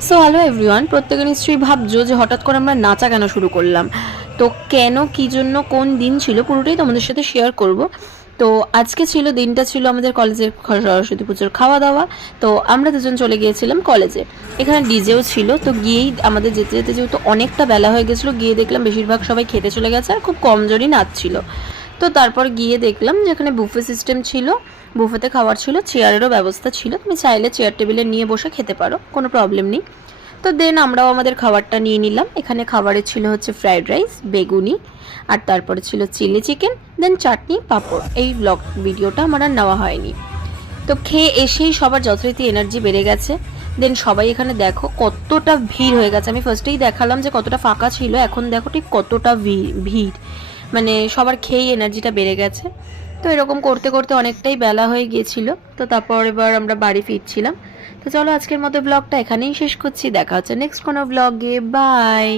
So hello everyone, প্রত্যেকে নিশ্চয়ই ভাবছো যে হঠাৎ করে আমরা নাচা কেন শুরু করলাম। তো কেন, কী জন্য, কোন দিন ছিল, পুরোটাই তোমাদের সাথে শেয়ার করব। তো আজকে ছিল, দিনটা ছিল আমাদের কলেজের সরস্বতী পুজোর খাওয়া দাওয়া। তো আমরা দুজন চলে গিয়েছিলাম কলেজে। এখানে ডিজেও ছিল। তো গিয়েই আমাদের যেতে যেতে যেহেতু অনেকটা বেলা হয়ে গেছিলো, গিয়ে দেখলাম বেশিরভাগ সবাই খেতে চলে গেছে আর খুব কম জনই নাচছিল। তো তারপর গিয়ে দেখলাম যে এখানে বুফে সিস্টেম ছিল। বুফেতে খাবার ছিল, চেয়ারেরও ব্যবস্থা ছিল, তুমি চাইলে চেয়ার টেবিলে নিয়ে বসে খেতে পারো, কোনো প্রবলেম নেই। তো দেন আমরাও আমাদের খাবারটা নিয়ে নিলাম। এখানে খাবারে ছিল হচ্ছে ফ্রাইড রাইস, বেগুনি, আর তারপরে ছিল চিলি চিকেন, দেন চাটনি, পাঁপড়। এই ব্লগ ভিডিওটা আমার আর নেওয়া হয়নি। তো খেয়ে এসেই সবার যথারীতি এনার্জি বেড়ে গেছে। দেন সবাই এখানে দেখো কতটা ভিড় হয়ে গেছে। আমি ফার্স্টেই দেখালাম যে কতটা ফাঁকা ছিল, এখন দেখো ঠিক কতটা ভিড়। মানে সবার খেয়েই এনার্জিটা বেড়ে গেছে। তো এরকম করতে করতে অনেকটাই বেলা হয়ে গিয়েছিল। তো তারপর এবার আমরা বাড়ি ফিরছিলাম। তো চলো আজকের মতো ব্লগটা এখানেই শেষ করছি। দেখা হচ্ছে নেক্সট কোনো ব্লগে। বাই।